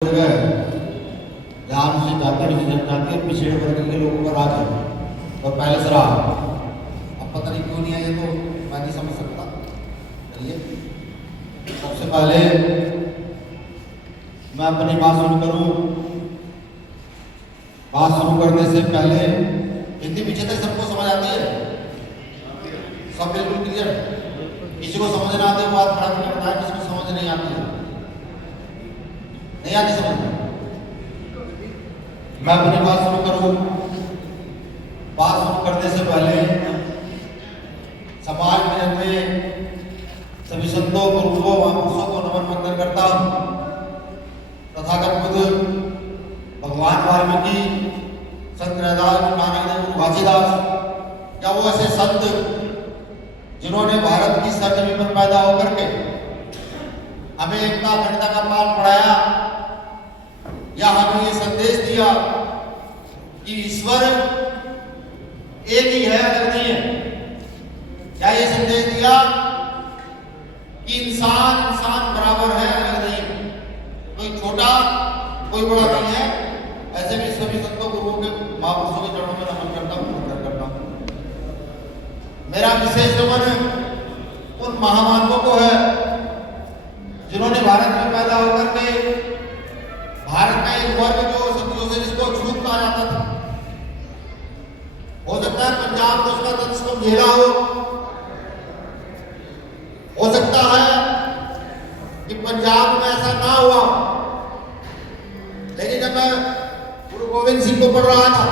जहाँ से जाति जनजाति और पिछड़े वर्ग के लोगों का राज है और पहले से रहा। अब पता नहीं क्यों नहीं है, ये तो मैं नहीं समझ सकता। चलिए, सबसे पहले मैं अपनी बात शुरू करूं। बात शुरू करने से पहले हिंदी पीछे तक सबको समझ आती है? सब बिल्कुल क्लियर? किसी को समझ ना आते बात खड़ा करके बताया, किसी को समझ नहीं आती है, नहीं आती समझ। मैं अपनी बात शुरू करूं। बात शुरू करने से पहले समाज में जन्मे सभी संतों, गुरुओं, महापुरुषों को नमन वंदन करता हूं। तथागत बुद्ध, भगवान वाल्मीकि, संत रैदास, नानक देव, गुरु घासीदास या वो ऐसे संत जिन्होंने भारत की सरजमीन पर पैदा होकर के हमें एकता अखंडता का पाठ पढ़ाया, या हमें ये संदेश दिया कि ईश्वर एक ही है, अलग नहीं है। क्या ये संदेश दिया कि इंसान इंसान बराबर है, अलग नहीं है, कोई छोटा कोई बड़ा नहीं है। ऐसे भी सभी संतों, गुरुओं के, महापुरुषों के चरणों में नमन करता हूँ, वंदन करता हूँ। मेरा विशेष नमन उन महामानवों को है जिन्होंने भारत में पैदा होकर के भारत का एक वर्ग जो सदियों से जिसको छूत कहा जाता था, हो सकता है पंजाब को उसका दंश झेला हो सकता है कि पंजाब में ऐसा ना हुआ, लेकिन जब मैं गुरु गोविंद सिंह को पढ़ रहा था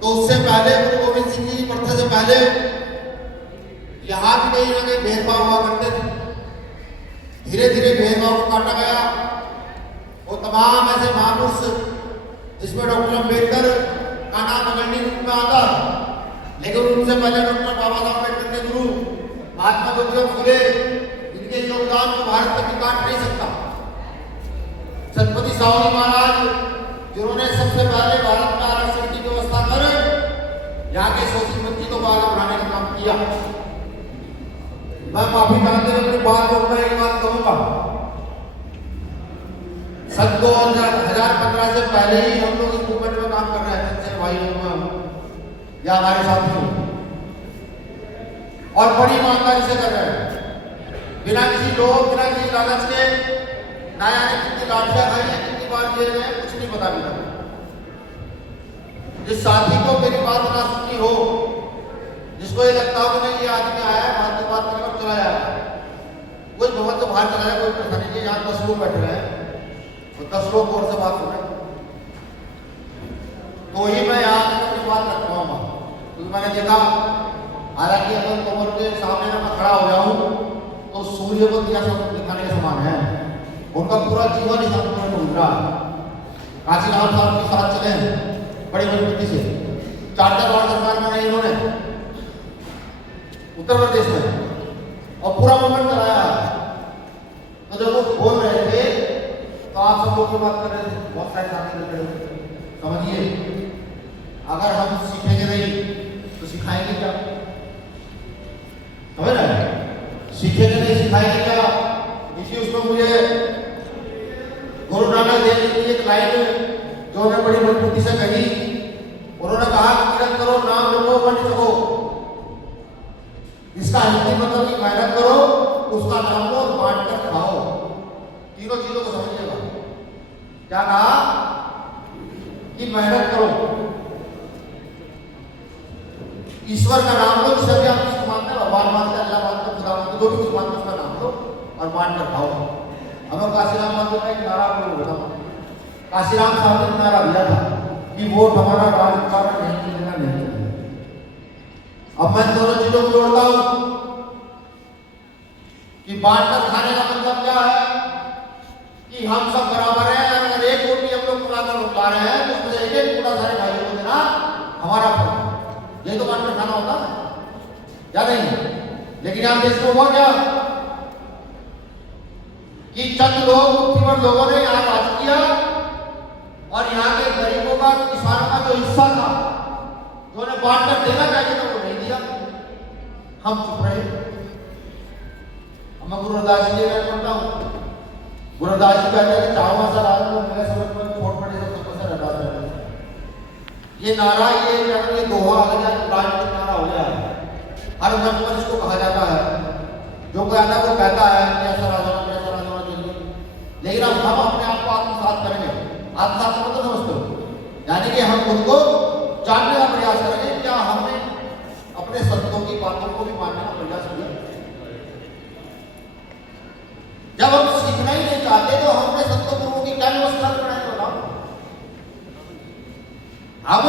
तो उससे पहले, गुरु गोविंद सिंह जी की प्रथा से पहले यहां भी कहीं ना कहीं भेदभाव हुआ करते थे। धीरे धीरे भेदभाव को काटा गया। वो तमाम ऐसे महापुरुष जिसमें डॉक्टर अम्बेडकर का नाम अग्रणी रूप में आता है, लेकिन उनसे पहले डॉक्टर बाबा साहब अम्बेडकर के गुरु महात्मा ज्योतिराव फुले, इनके योगदान को भारत कभी काट नहीं सकता। छत्रपति साहू महाराज जिन्होंने सबसे पहले भारत में आरक्षण की व्यवस्था कर यहाँ के शोषित वंचितों को आगे बढ़ाने का काम किया। मैं माफी चाहते हुए अपनी बात को एक बात कहूंगा। सन 2015 से पहले ही हम लोग इस मूवमेंट में काम कर रहे हैं, संजय भाई लोग या हमारे साथी लोग, और बड़ी ईमानदारी से कर रहे हैं, बिना किसी लोभ, बिना किसी लालच के। ना जाने कितनी लाठियां खाई है, कितनी बार जेल में, कुछ नहीं पता मिला। जिस साथी को मेरी बात ना सुननी हो, जिसको ये लगता हो कि नहीं ये आदमी आया है बात करके चला जाएगा, कोई भवन से बाहर चला जाए, कोई परेशानी नहीं। यहाँ 10 लोग बैठे हैं, तो 10 लोग और से बात सुने तो ही मैं यहाँ अपनी बात रख पाऊंगा। क्योंकि मैंने देखा, हालांकि अगर कमर के सामने मैं खड़ा हो जाऊं तो सूर्य को दिखाने के समान है। उनका पूरा जीवन इस आंदोलन में गुजरा। काशीराम साहब के साथ चले हैं बड़ी मजबूती से। 4 बार सरकार बनाई इन्होंने उत्तर प्रदेश में और पूरा मूवमेंट चलाया। तो जब वो बोल रहे थे तो आप सब लोग की बात कर रहे थे, बहुत सारे साथी लग रहे थे। समझिए, अगर हम सीखेंगे नहीं तो सिखाएंगे क्या? समझ रहे हैं? सीखेंगे नहीं, सिखाएंगे क्या? इसी उसमें मुझे गुरु नानक देव जी की एक लाइन जो उन्होंने बड़ी मजबूती से कही, उन्होंने कहा कि किरत करो, नाम लो, बन सको। इसका हिंदी मतलब कि मेहनत करो, उसका नाम लो, बांट कर खाओ। तीनों चीजों को समझिएगा। क्या कहा कि मेहनत करो, ईश्वर का नाम लो, जिसे भी आप किसको मानते हैं, भगवान मानते हैं, अल्लाह मानते हैं, खुदा मानते हैं, जो भी कुछ मानते हैं उसका नाम लो और बांट कर खाओ। हमें काशीराम साहब ने एक नारा बोला, काशीराम साहब ने नारा दिया था कि वोट हमारा, राजकारण नहीं चलेगा, नहीं चलेगा। अब मैं दोनों चीजों को जोड़ता हूं कि बांटकर खाने का मतलब क्या है कि हम सब बराबर हैं। अगर एक रोटी हम लोग बराबर खा रहे हैं तो उसमें एक पूरा सारे भाइयों को देना हमारा फर्ज। यही तो बांटकर खाना होता है या नहीं? लेकिन आप देश में हुआ क्या कि चंद लोग, मुट्ठीभर लोगों ने यहाँ राज किया और यहाँ के गरीबों का, किसानों का जो हिस्सा था, जो उन्हें बांट कर देना चाहिए था, वो नहीं दिया। हम चुप रहे। मैं गुरु रविदास जी मैं पढ़ता हूँ गुरुदास जी कहते हैं कि चाहो ऐसा राज तो मेरे सूरत में छोट पड़े सब सबसे रहता है। ये नारा ये दोहा आ गया, राजनीतिक नारा हो गया। हर मंच पर इसको कहा जाता है, जो कोई आता है वो कहता है कि ऐसा राज होना चाहिए, ऐसा राज होना चाहिए। लेकिन अब हम अपने आप को आत्मसात करेंगे। आत्मसात को तो समझते हो, यानी कि हम खुद को जानने का प्रयास करेंगे, क्या हमने अपने संतों की बातों को भी मानने का प्रयास किया। जब हम सीखना ही नहीं चाहते तो हम अपने संतों गुरुओं की क्या व्यवस्था बनाएंगे बताओ। हम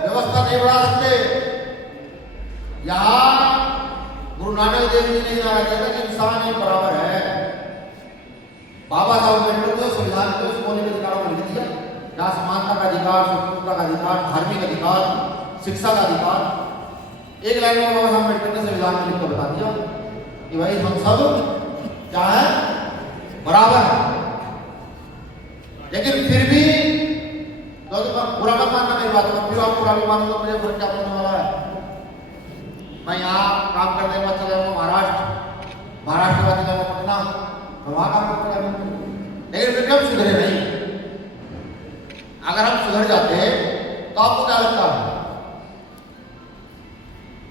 व्यवस्था नहीं बढ़ा सकते। यहाँ गुरु नानक देव जी ने नारा दिया था कि इंसान एक बराबर है। बाबा साहब अम्बेडकर ने संविधान को इस मौलिक अधिकारों को लिख दिया, जहाँ समानता का अधिकार, स्वतंत्रता का अधिकार, धार्मिक अधिकार, शिक्षा का अधिकार। एक लाइन में बाबा साहब अम्बेडकर ने संविधान में लिखकर बता दिया कि भाई हम सब क्या है, बराबर है। लेकिन फिर भी तो बुरा मत मानना मेरी बात को, फिर आप बुरा भी मानो तो मुझे फर्क क्या पड़ने वाला है। मैं यहाँ काम करने के बाद चले जाऊँगा महाराष्ट्र, महाराष्ट्र के बाद चले जाऊँगा पटना, वहाँ काम करते हैं। लेकिन फिर हम सुधरे नहीं। अगर हम सुधर जाते तो आपको क्या लगता है,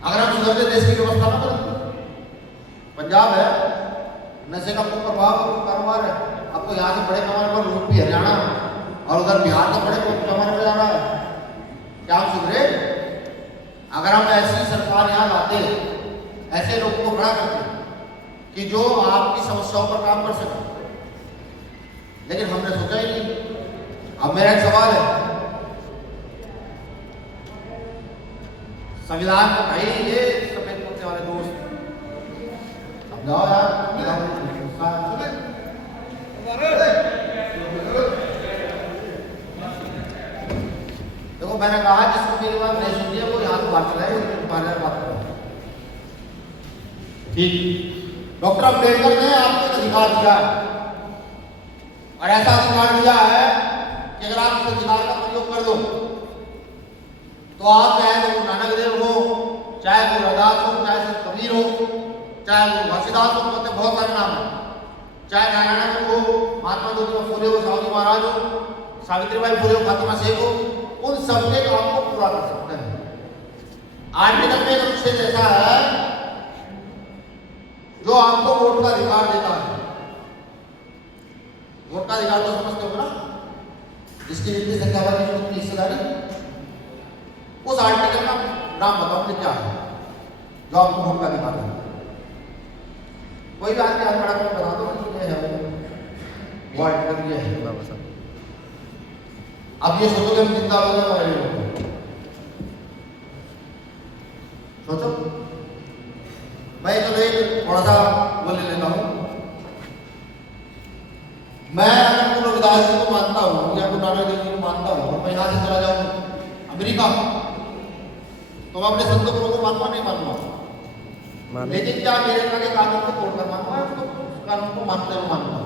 अगर हम सुधरते देश की व्यवस्था ना बदलती। पंजाब है, नशे का खूब प्रभाव कारोबार है, आपको यहाँ से बड़े पैमाने पर यूपी हरियाणा और उधर बिहार का बड़े पैमाने पर जा रहा है। क्या हम सुधरे? अगर हम ऐसी सरकार यहाँ लाते, ऐसे लोगों को खड़ा करते कि जो आपकी समस्याओं पर काम कर सके, लेकिन हमने सोचा ही नहीं। अब मेरा एक सवाल है, संविधान भाई ये सफेद कुर्ते वाले दोस्त समझाओ यार, देखो मैंने कहा जिसको मेरी बात नहीं सुनी है वो यहाँ से बात चलाए, बात करो। ठीक, डॉक्टर अम्बेडकर ने आपको एक अधिकार दिया है और ऐसा अधिकार दिया है कि अगर आप इस अधिकार का प्रयोग कर दो तो आप चाहे गुरु नानक देव हो, चाहे गुरु रविदास हो, चाहे संत कबीर हो, चाहे गुरु घासीदास हो, मतलब बहुत सारे नाम है, चाहे नारायण हो, महात्मा ज्योतिबा फुले हो, साहूजी महाराज हो, सावित्रीबाई फुले हो, फातिमा शेख हो, उन सबके काम को पूरा कर सकते हैं। आर्टिकल में एक अनुच्छेद ऐसा है जो आपको वोट का अधिकार देता है। वोट का अधिकार तो समझते हो ना, जिसकी जितनी संख्या वाली उतनी हिस्सेदारी। उस आर्टिकल का नाम बताओ मुझे क्या है जो आपको वोट का अधिकार है। कोई भी आदमी हाथ खड़ा करके बता दो ये है वो आर्टिकल, ये है। अब ये सोचो कि हम जिंदा लोग हैं, मरे लोग, सोचो। मैं चलो एक थोड़ा सा वो ले लेता हूँ। मैं गुरु रविदास जी को मानता हूँ या गुरु नानक देव जी को मानता हूँ और मैं यहाँ से चला जाऊँ अमेरिका, तो मैं अपने संत गुरु को मानूंगा नहीं मानूंगा, लेकिन क्या मेरे के कानून को तोड़कर मानूंगा, उसको कानून को मानते हुए मानूंगा।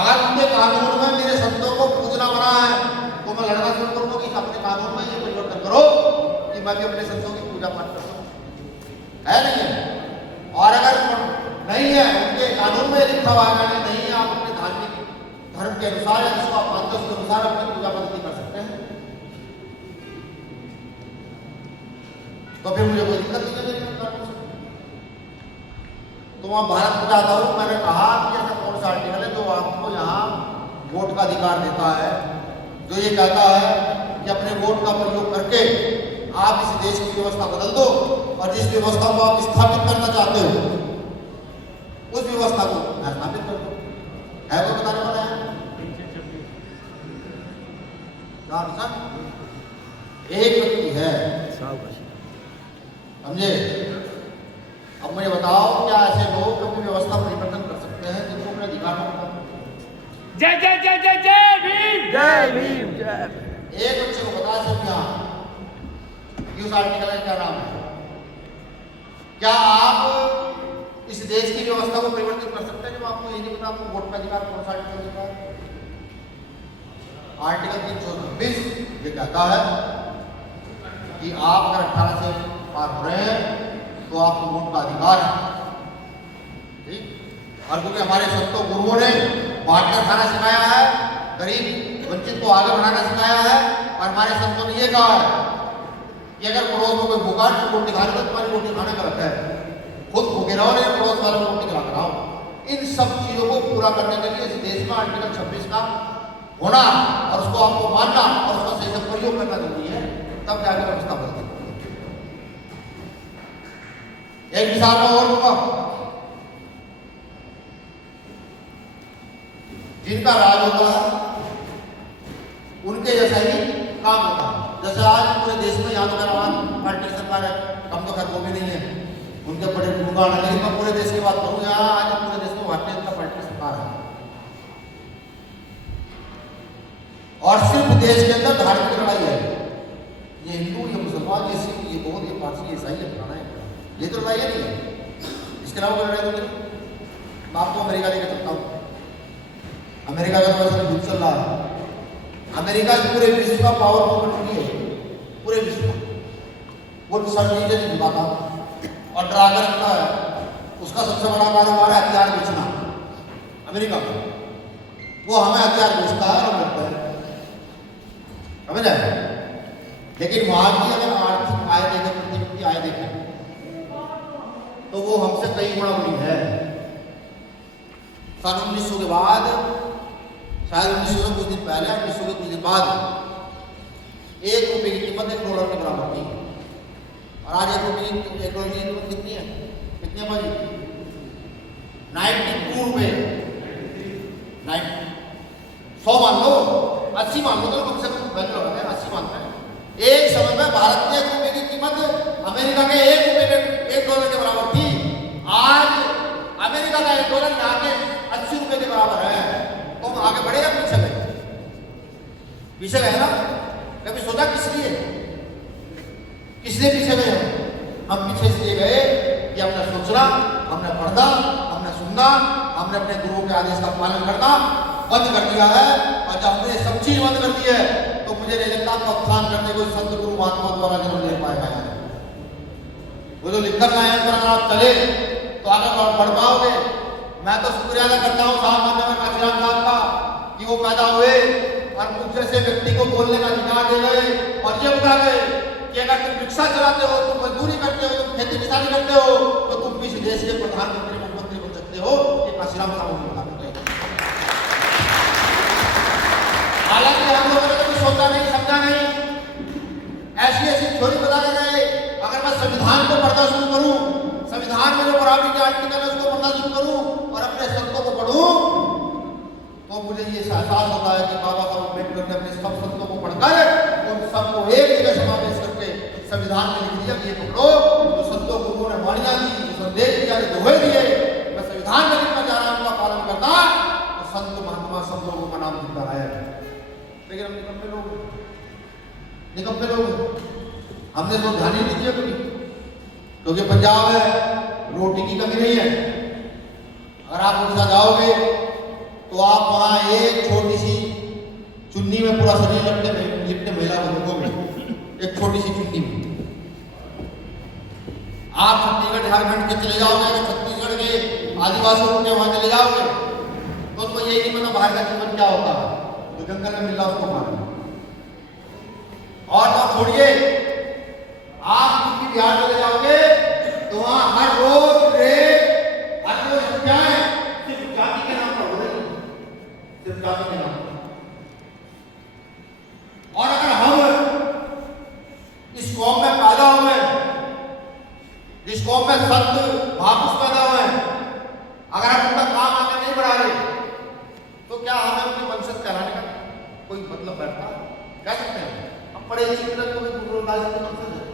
अगर उनके कानून में मेरे संतों को पूजना बना है तो मैं लड़ना शुरू करूंगा कि अपने कानून में ये परिवर्तन करो कि मैं भी अपने संतों की पूजा पाठ कर सकूं, है नहीं है। और अगर नहीं है, उनके कानून में लिखा हुआ है नहीं है, आप अपने धार्मिक धर्म के अनुसार या जिसको आप मानते हो उसके अनुसार अपनी पूजा पद्धति कर सकते हैं, तो फिर मुझे कोई दिक्कत नहीं है। तो मैं भारत में जाता हूँ, मैंने कहा कि ऐसा कौन सा आर्टिकल है जो आपको यहाँ वोट का अधिकार देता है, जो ये कहता है कि अपने वोट का प्रयोग करके आप इस देश की व्यवस्था बदल दो और जिस व्यवस्था को आप स्थापित करना चाहते हो उस व्यवस्था को स्थापित कर दो। है वो बताने वाला है क्या? एक व्यक्ति है, समझे? अब मुझे बताओ क्या ऐसे लोग अपनी व्यवस्था परिवर्तन कर सकते हैं जिनको अपने अधिकार को? जय जय जय जय जय भीम, जय भीम, जय। एक बच्चे को बता सकते हैं कि उस आर्टिकल का क्या नाम है? क्या आप इस देश की व्यवस्था को परिवर्तित कर सकते हैं जब आपको ये नहीं पता आपको वोट का अधिकार कौन सा आर्टिकल देता है? आर्टिकल 326 ये कहता है कि आप अगर 18 से पार हो रहे हैं तो आपको वोट का अधिकार है, ठीक? और क्योंकि हमारे संतों गुरुओं ने बांटकर खाना सिखाया है, गरीब वंचित को आगे बढ़ाना सिखाया है, और हमारे संतों ने ये कहा है कि अगर पड़ोस में कोई भूखा रोटी खा तो तुम्हारी रोटी खाने का रखा है, खुद भूखे रहो नहीं पड़ोस वालों को रोटी खिला कर आओ। इन सब चीजों को पूरा करने के लिए इस देश में आर्टिकल 26 का होना और उसको आपको मानना और उसका सही से प्रयोग करना जरूरी है, तब जाकर व्यवस्था बदलती है। एक मिसाल में और दूंगा, जिनका राज होता है उनके जैसा ही काम होता है। जैसे आज पूरे देश में यहाँ तो मेरा पार्टी की सरकार है, कम तो खैर वो भी नहीं है, उनके बड़े गुणगान है, लेकिन मैं पूरे देश की बात करूँ, यहाँ आज पूरे देश में भारतीय जनता पार्टी की सरकार है। और सिर्फ देश के अंदर धार्मिक लड़ाई है, ये हिंदू, ये मुसलमान, ये सिख, ये बौद्ध, ये पारसी, ये ईसाई, ये फलाना है, ये तो लड़ाई नहीं है। इसके अलावा कोई लड़ाई तो नहीं। मैं आपको अमेरिका लेकर चलता हूँ। अमेरिका का तो युद्ध चल रहा है। अमेरिका पूरे विश्व का पावरफुल कंट्री है, पूरे विश्व में वो सर नीचे नहीं झुकाता और ड्रागर रखता है। उसका सबसे बड़ा कारोबार है हथियार बेचना, अमेरिका का। वो हमें हथियार बेचता है और मिलता है, समझ आए। लेकिन वहां की अगर आर्थिक आय देखें, प्रति व्यक्ति आय देखें, तो वो हमसे कई गुना बड़ी है। सन 1900 के बाद, शायद 1900 से कुछ दिन पहले, 1900 के कुछ दिन बाद ₹1 की कीमत $1 के बराबर थी। और आज $1 की कीमत कितनी है? कितनी है भाई? 92 रुपए। 100 मान लो, 80 मान लो, तो कम से कम वैल्यू लगाते हैं, 80 मानते हैं। एक समय में भारत के ₹1 की कीमत अमेरिका के $1 के बराबर थी। आज अमेरिका का $1 यहाँ के ₹80 के बराबर है। तो हम आगे बढ़े या पीछे गए? पीछे गए ना। कभी सोचा किस लिए पीछे गए? हम पीछे इसलिए गए कि हमने सोचना, हमने पढ़ना, हमने सुनना, हमने अपने गुरुओं के आदेश का पालन करना बंद कर दिया है। और जब हमने सब चीज बंद कर दी है तो मुझे नहीं लगता आपका उत्थान करने को संत गुरु महात्मा द्वारा जन्म ले पाएगा। वो जो लिखकर लाए पर अगर आप चले तो आगे बढ़ पाओगे। मैं तो शुक्रिया अदा करता हूँ साहब काशीराम साहब का कि वो पैदा हुए और मुझ जैसे व्यक्ति को बोलने का अधिकार दे गए और ये बता गए कि अगर तुम रिक्शा चलाते हो, तुम मजदूरी करते हो, तुम खेती किसानी करते हो, तो तुम भी इस देश के प्रधानमंत्री मुख्यमंत्री बन सकते हो। ये काशीराम साहब ने बता दिया। हालांकि हम लोगों ने कभी सोचा नहीं, समझा नहीं, ऐसी थ्योरी बता गए। अगर मैं संविधान को पढ़ना शुरू करूं, संविधान में जो बराबरी के आर्टिकल है उसको पढ़ना शुरू करूं और अपने संतों को पढ़ूं, तो मुझे ये एहसास होता है कि बाबा साहब अम्बेडकर ने अपने सब संतों को पढ़कर उन सबको एक जगह समावेश करके संविधान में लिख दिया कि ये पकड़ो, जो संतों गुरुओं ने वाणियां दी, जो संदेश दिया, जो दोहे दिए, मैं संविधान में लिखना चाह रहा हूं, उनका पालन करना, तो संत महात्मा सब लोगों का नाम जिंदा है। लेकिन हम निकम्मे लोग हमने तो ध्यान ही नहीं दिया कभी, क्योंकि पंजाब है, रोटी की कमी नहीं है। अगर आप उड़ीसा जाओगे तो आप वहां एक छोटी सी चुन्नी में पूरा शरीर लिपटे महिला को देखोगे, एक छोटी सी चुन्नी में। आप छत्तीसगढ़ झारखंड के चले जाओगे, अगर छत्तीसगढ़ के आदिवासियों के वहां चले जाओगे तो उनको यही नहीं पता बाहर का जीवन क्या होता है, जो जंगल में मिल रहा उसको खाना। और तो छोड़िए, आप यूपी बिहार चले जाओगे तो वहां हर रोज रेप, हर रोज हत्याएं सिर्फ जाति के नाम पर हो रही है, सिर्फ जाति के नाम पर। और अगर हम इस कौम में पैदा हुए, जिस कौम में संत महापुरुष पैदा हुए, अगर हम उनका काम आगे नहीं बढ़ा रहे, तो क्या हमें उनके वंशज कहलाने का कोई मतलब बैठता है? कह सकते हैं हम पढ़े लिखे तो भी गुरु रविदास जी के वंशज हैं।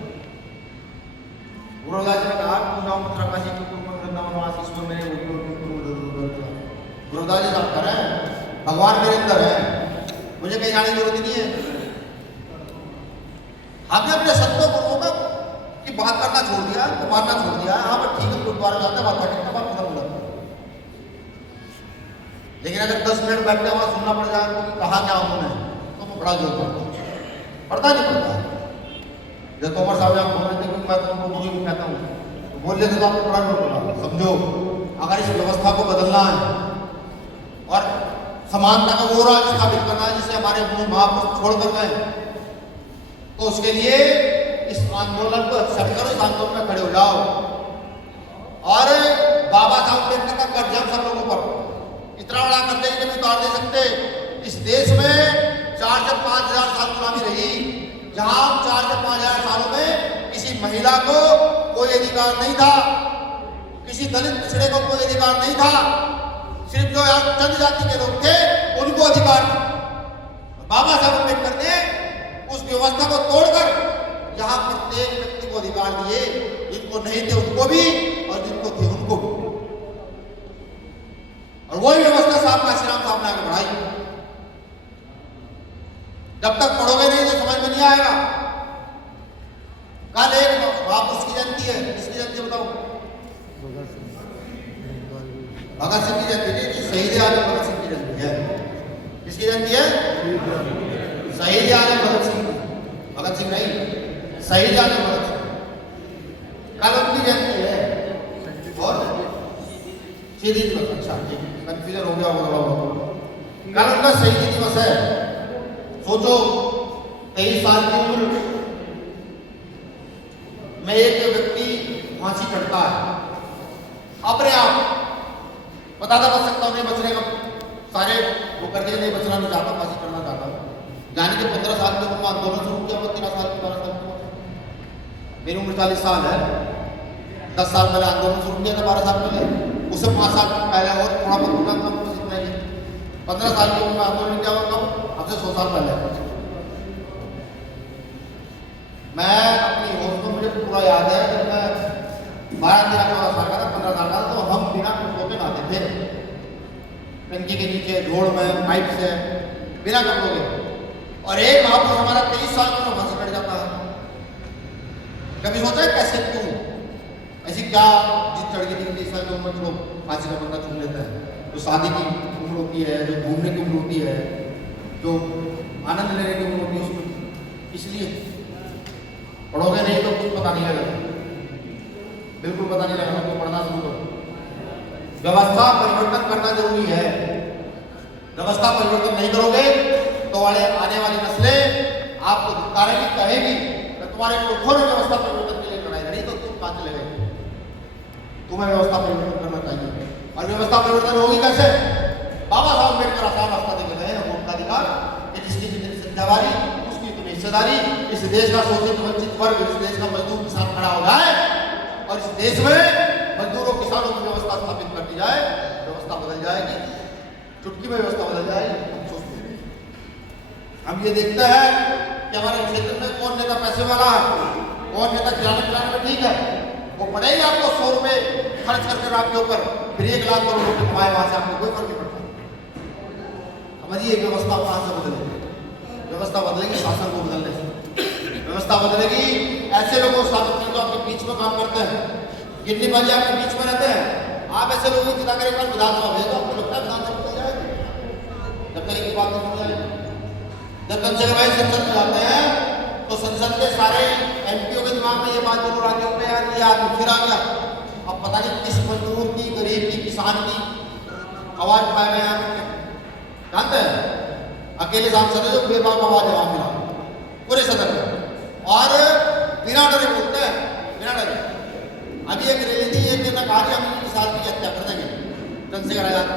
गुरु रविदास जी ने कहा पूजा मथुरा काशी वृंदावन वास ईश्वर मेरे गुरु रविदास जी साहब कर रहे हैं, भगवान मेरे अंदर है, मुझे कहीं जाने की जरूरत नहीं है। हमने अपने संतों गुरुओं का की बात करना छोड़ दिया, तो मानना छोड़ दिया। हाँ पर ठीक है, गुरुद्वारा जाते हैं, बात करने के बाद खत्म हो जाता है। लेकिन अगर 10 मिनट बैठते वहां सुनना पड़ जाए तो कहा क्या उन्होंने, तो बड़ा जोर पड़ता नहीं पड़ता। जब तोमर साहब आप बोल रहे थे कि मैं तुमको गुरु भी कहता हूँ, तो बोल लेते तो आपको बड़ा जोर पड़ा, समझो अगर इस व्यवस्था को बदलना है और समानता का वो राज स्थापित करना है जिसे हमारे महापुरुष छोड़ कर गए, तो उसके लिए इस आंदोलन को एक्सेप्ट करो, इस आंदोलन में खड़े हो जाओ और बाबा साहब अम्बेडकर का कर्जा सब लोगों पर इतना बड़ा कर्जा कि कभी उतार दे सकते। इस देश में 4 से 5 हजार साल गुलामी रही, जहां 4 से 5 हजार सालों में किसी महिला को कोई अधिकार नहीं था, किसी दलित पिछड़े को कोई अधिकार नहीं था, सिर्फ जो चंद जाति के लोग थे उनको अधिकार था। बाबा साहब अम्बेडकर ने उस व्यवस्था को तोड़कर यहाँ प्रत्येक व्यक्ति को अधिकार दिए, जिनको नहीं थे उनको भी और जिनको थे उनको भी, और वही व्यवस्था साहब काशीराम साहब ने आगे बढ़ाई। जब तक पढ़ोगे नहीं तो समझ में नहीं आएगा। कल एक महापुरुष की जयंती है, किसकी जयंती बताओ? भगत सिंह की जयंती नहीं, शहीद आजम भगत सिंह की जयंती है। किसकी जयंती है? शहीद आजम भगत सिंह, भगत सिंह नहीं, शहीद आजम भगत सिंह, कल उनकी जयंती है। और शहीदी दिवस, अच्छा कंफ्यूजन हो गया होगा, कल उनका शहीदी दिवस है। सोचो 23 साल की उम्र में एक व्यक्ति फांसी चढ़ता है अपने आप, पता था बच सकता हूँ नहीं बचने का, सारे वो करके नहीं बचना नहीं चाहता, फांसी करना चाहता हूँ। यानी कि 15 साल की उम्र में आंदोलन शुरू किया, 13 साल की 12 साल की, मेरी उम्र 40 साल है, 10 साल पहले आंदोलन शुरू किया था, 12 साल पहले, उससे 5 साल पहले और थोड़ा बहुत उठा था, 15 साल की उम्र में आंदोलन क्या होगा, अब से 100 साल पहले। मैं अपनी होश में, मुझे पूरा याद है जब मैं 12-13-14 साल का था, 15 साल का था, तो हम बिना कपड़ों के नहाते थे, टंकी के नीचे ढोड़ में पाइप से बिना कपड़ों के। और एक महापुरुष हमारा 23 साल में फांसी कट जाता है। कभी सोचा है कैसे, क्यों ऐसी क्या जिद चढ़ गई थी 23 साल की उम्र में लोग फांसी का बंदा चुन लेता है? जो शादी की उम्र होती है, जो घूमने की उम्र होती है, जो आनंद लेने की उम्र होती है, उसमें इसलिए पढ़ोगे नहीं तो कुछ पता नहीं लगेगा, बिल्कुल पता नहीं लगेगा। तो पढ़ना शुरू करो। व्यवस्था परिवर्तन करना जरूरी है। व्यवस्था परिवर्तन नहीं करोगे तो आने वाली नस्लें आपको धिक्कारेंगी, कहेगी तुम्हारे पुरखों ने व्यवस्था परिवर्तन के लिए लड़ाई लड़ी, तो तुम कहाँ चले गए? तुम्हें व्यवस्था परिवर्तन करना चाहिए। और व्यवस्था परिवर्तन होगी कैसे? बाबा साहब अम्बेडकर आसान रास्ता देकर गए हैं, वोट का अधिकार, जिसकी जितनी संख्या वाली उसकी इतनी हिस्सेदारी, इस देश का शोषित वंचित वर्ग, इस देश का मजदूर किसान खड़ा हो जाए और इस देश में मजदूरों किसानों की व्यवस्था स्थापित कर दी जाए, व्यवस्था बदल जाएगी, चुटकी में व्यवस्था बदल जाएगी। हम सोचते हैं, हम ये देखते हैं कि हमारे क्षेत्र में कौन नेता पैसे वाला है, कौन नेता खिलाने में ठीक है, वो पड़ेगी आपको 100 रुपए खर्च करके आपके ऊपर, फिर 1 लाख करोड़ रुपए कमाए, वहां से आपको कोई फर्क नहीं पड़ता। समझिए व्यवस्था कहां से बदलेगी? व्यवस्था बदलेगी शासन को बदलने से। व्यवस्था बदलेगी ऐसे लोगों को स्थापित करके जो आपके बीच में काम करते हैं, कितनी बार आपके बीच में रहते हैं। आप ऐसे लोगों की चिंता करें, विधानसभा भेज दो, आपको लगता है विधानसभा बदल जाएगी? जब तक एक बात नहीं समझ आएगी। जब चंद्रशेखर भाई संसद में जाते हैं तो संसद के सारे एमपीओ के दिमाग में ये बात जरूर आती है, यार ये आदमी फिर आ गया, अब पता नहीं किस मजदूर की, गरीब की, किसान की आवाज उठाए गए हैं। जानते हैं अकेले सांसद है जो बेबाक आवाज है वहां मिला पूरे सदन में, और बिना डरे बोलते हैं, बिना डरे। अभी एक रैली थी, एक ने कहा कि हम इनकी साथ की हत्या कर देंगे चंद्रशेखर आजाद।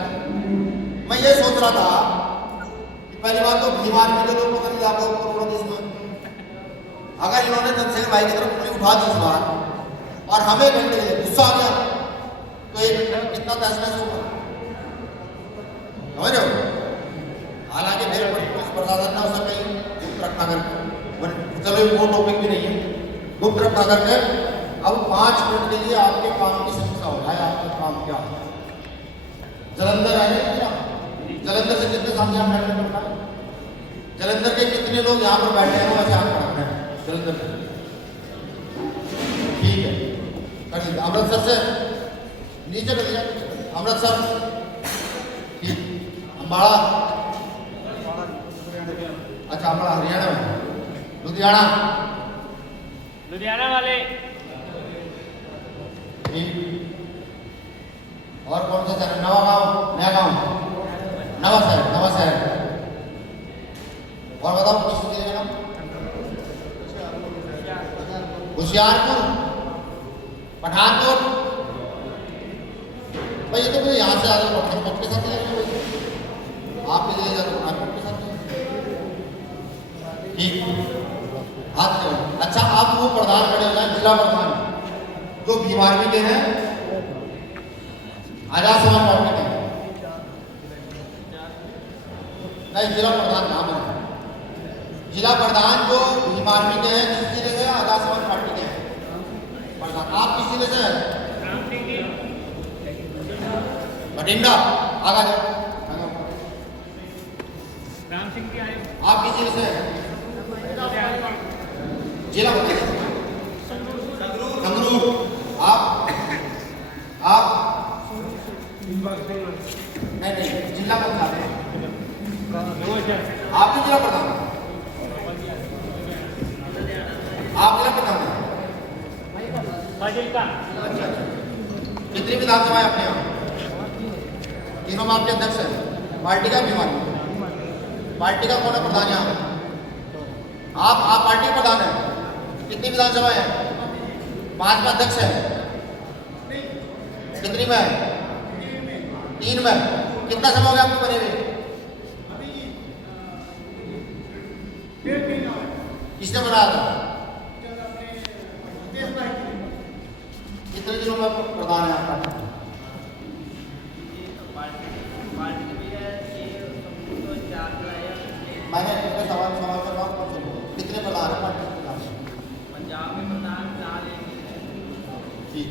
मैं ये सोच रहा था कि पहली बात तो बीमार के लोग पता नहीं जाता उत्तर प्रदेश में, अगर इन्होंने चंद्रशेखर भाई की तरफ उंगली उठा दी इस बार और हमें घंटे गुस्सा आ गया तो एक कितना तहस होगा, समझ रहे हो? हालांकि मेरे पुलिस प्रशासन ने उसे कहीं गुप्त रखा करके, चलो वो टॉपिक भी नहीं है, गुप्त रखा करके अब 5 मिनट के लिए आपके काम की समीक्षा हो जाए, आपका काम क्या है। जलंधर आए क्या? जलंधर से कितने सामने आप बैठने पड़ता है? जलंधर के कितने लोग यहाँ पर बैठे हैं वैसे आप पढ़ते हैं जलंधर से? ठीक है, कर लीजिए। अमृतसर से नीचे कर लिया, अमृतसर ठीक, अम्बाड़ा, अच्छा अम्बाड़ा हरियाणा में, लुधियाना, लुधियाना वाले ठीक, और कौन सा शहर? नवा गांव, नया गांव, नवा शहर, नवा शहर। और बताओ किस जिले का नाम? होशियारपुर, पठानकोट। भाई ये तो मुझे यहाँ से आ रहे पठानकोट के साथ जाएंगे भाई, आप भी ले जाते पठानकोट के साथ। ठीक, हाथ जोड़ो। अच्छा, आप वो प्रधान खड़े हो जाए, जिला प्रधान, जो भीम आर्मी के हैं, आजाद समाज पार्टी के। नहीं, जिला प्रधान नाम है, जिला प्रधान जो भीम आर्मी के हैं, किस जिले के हैं? आजाद समाज पार्टी के हैं प्रधान। आप किस जिले से हैं? बठिंडा। आगा जाओ, राम सिंह की आए। आप किस जिले से हैं? जिला बताइए। संगरूर। आप नहीं, जिला कौन सा है? आप भी जिला प्रधान? आप जिला प्रधान हैं? फाजिल्का। अच्छा, कितनी विधानसभा है अपने यहाँ? तीनों में आपके अध्यक्ष हैं। पार्टी का बीमार, पार्टी का कौन है प्रधान यहाँ? आप पार्टी के प्रधान हैं। कितनी विधानसभा है? 5 में अध्यक्ष है। कितनी में है? 3 में। कितना समय हो गया आपको बने हुए? किसने बनाया था? कितने दिनों में प्रधान है आपका? मैंने सवाल कर रहा हूँ, कितने प्रधान है पार्टी के? पंजाब में प्रधान 4 ठीक।